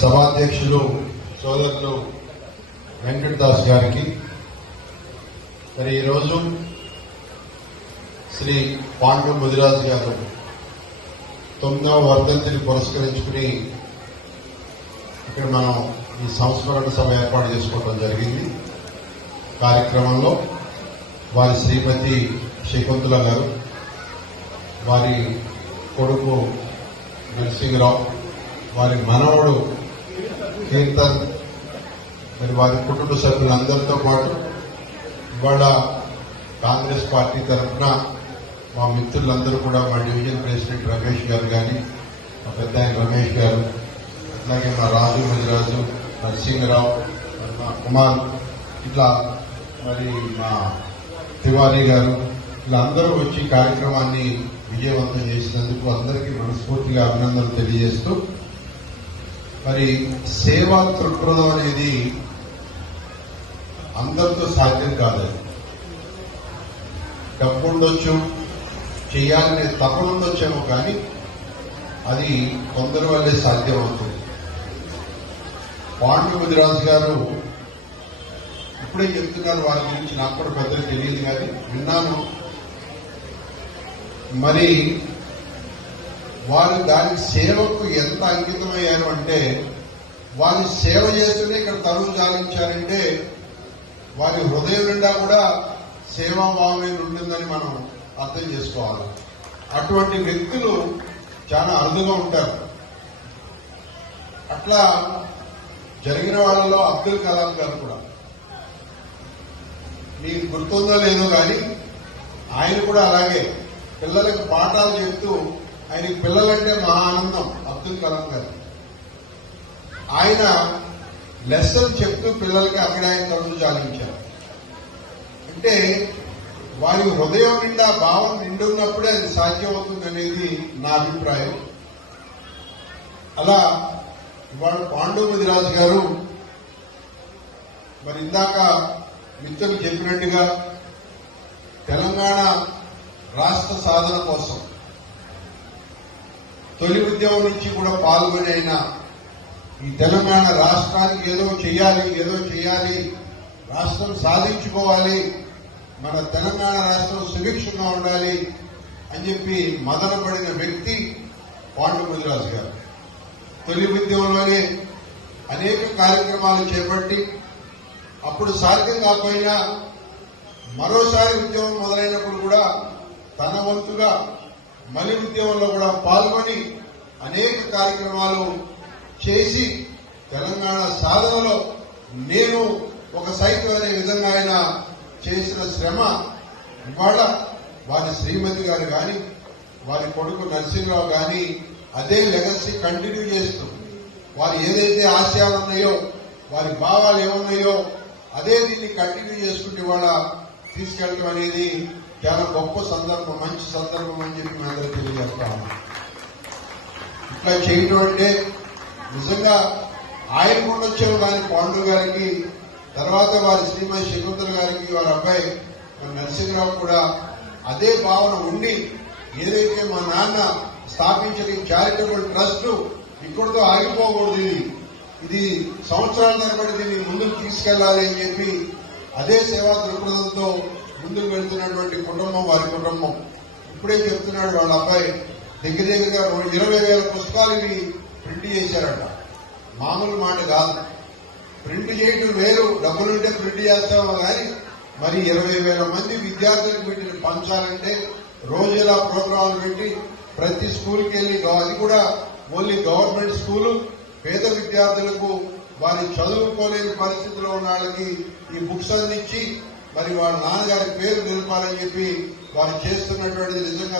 సభాధ్యక్షులు సోదరులు వెంకటదాస్ గారికి. మరి ఈరోజు శ్రీ పాండు ముదిరాజు గారు తొమ్మిదవ వర్ధంతిని పురస్కరించుకుని ఇక్కడ మనం ఈ సంస్మరణ సభ ఏర్పాటు చేసుకోవడం జరిగింది. కార్యక్రమంలో వారి శ్రీమతి శకుంతల గారు వారి కొడుకు నరసింహరావు వారి మనవడు కీర్తన్ మరి వారి కుటుంబ సభ్యులందరితో పాటు ఇవాళ కాంగ్రెస్ పార్టీ తరఫున మా మిత్రులందరూ కూడా మా డివిజన్ ప్రెసిడెంట్ రమేష్ గారు కానీ మా పెద్ద ఆయన రమేష్ గారు అట్లాగే మా రాజు మజిరాజు నరసింహరావు మా కుమార్ ఇట్లా మరి మా తివారీ గారు ఇలా అందరూ వచ్చి కార్యక్రమాన్ని విజయవంతం చేసినందుకు అందరికీ మనస్ఫూర్తిగా అభినందనలు తెలియజేస్తూ మరి సేవా దృక్పథం అనేది అందరితో సాధ్యం కాదు. డబ్బు ఉండొచ్చు చేయాలనే తపన ఉండొచ్చేమో కానీ అది కొందరి వల్లే సాధ్యం అవుతుంది పాండు ముదిరాజు గారు ఇప్పుడే చెప్తున్నారు వారి గురించి నాకు కూడా పెద్దలు తెలియదు కానీ విన్నాను. మరి వారు దాని సేవకు ఎంత అంకితమయ్యారు అంటే వారి సేవ చేస్తూనే ఇక్కడ తరువు చాలించారంటే వారి హృదయం నిండా కూడా సేవాభావమే ఉంటుందని మనం అర్థం చేసుకోవాలి. అటువంటి వ్యక్తులు చాలా అరుదుగా ఉంటారు. అట్లా జరిగిన వాళ్ళలో అబ్దుల్ కలాం గారు కూడా. మీకు గుర్తుందో లేదో కానీ ఆయన కూడా అలాగే పిల్లలకు పాఠాలు చెప్తూ ఆయనకి పిల్లలంటే మహా ఆనందం అబ్దుల్ కలాం గారు ఆయన లెసన్ చెప్తూ పిల్లలకి అక్కడ ఆయన కళ్ళు చాలించారు అంటే వారి హృదయం నిండా భావం నిండున్నప్పుడే అది సాధ్యమవుతుంది అనేది నా అభిప్రాయం. అలా ఇవాళ పాండుమతిరాజు గారు మరి ఇందాక మిత్రులు చెప్పినట్టుగా తెలంగాణ రాష్ట్ర సాధన కోసం తొలి ఉద్యమం నుంచి కూడా పాల్గొని ఈ తెలంగాణ రాష్ట్రానికి ఏదో చేయాలి ఏదో చేయాలి రాష్ట్రం సాధించుకోవాలి మన తెలంగాణ రాష్ట్రం సుభిక్షంగా ఉండాలి అని చెప్పి మదనపడిన వ్యక్తి పాండు ముదిరాజు గారు. తొలి ఉద్యమంలోనే అనేక కార్యక్రమాలు చేపట్టి అప్పుడు సాధ్యం కాకపోయినా మరోసారి ఉద్యమం మొదలైనప్పుడు కూడా తన వంతుగా మలి ఉద్యమంలో కూడా పాల్గొని అనేక కార్యక్రమాలు చేసి తెలంగాణ సాధనలో నేను ఒక సైతం అనే విధంగా ఆయన చేసిన శ్రమ ఇవాళ వారి శ్రీమతి గారు కానీ వారి కొడుకు నరసింహరావు కానీ అదే లెగసీ కంటిన్యూ చేస్తూ వారు ఏదైతే ఆశయాలు ఉన్నాయో వారి భావాలు ఏమున్నాయో అదే దీన్ని కంటిన్యూ చేసుకుంటే ఇవాళ తీసుకెళ్ళడం అనేది చాలా గొప్ప సందర్భం మంచి సందర్భం అని చెప్పి మేము అందరూ తెలియజేస్తాము ఇట్లా చేయటం అంటే నిజంగా ఆయన ఉండొచ్చారు కానీ పాండు గారికి తర్వాత వారి శ్రీమతి శకుంతల గారికి వారి అబ్బాయి నరసింహరావు కూడా అదే భావన ఉండి ఏదైతే మా నాన్న స్థాపించిన ఈ చారిటబుల్ ట్రస్ట్ ఇక్కడితో ఆగిపోకూడదు ఇది. ఇది సంవత్సరాల తరబడి దీన్ని ముందుకు తీసుకెళ్ళాలి అని చెప్పి అదే సేవా దృక్పథంతో ముందుకు వెళ్తున్నటువంటి కుటుంబం వారి కుటుంబం. ఇప్పుడే చెప్తున్నాడు వాళ్ళ అబ్బాయి దగ్గర దగ్గరగా ఇరవై వేల పుస్తకాలు ఇవి ప్రింట్ చేశారట. మామూలు మాట కాదు. ప్రింట్ చేయటం వేరు డబ్బులుంటే ప్రింట్ చేస్తాము కానీ మరి ఇరవై వేల మంది విద్యార్థులకు వీటిని పంచాలంటే రోజులా ప్రోగ్రాంలు పెట్టి ప్రతి స్కూల్కి వెళ్ళి అది కూడా ఓన్లీ గవర్నమెంట్ స్కూలు. పేద విద్యార్థులకు వారి చదువుకోలేని పరిస్థితిలో ఉన్న వాళ్ళకి ఈ బుక్స్ అందించి మరి వాళ్ళ నాన్నగారి పేరు నిలపాలని చెప్పి వారు చేస్తున్నటువంటిది నిజంగా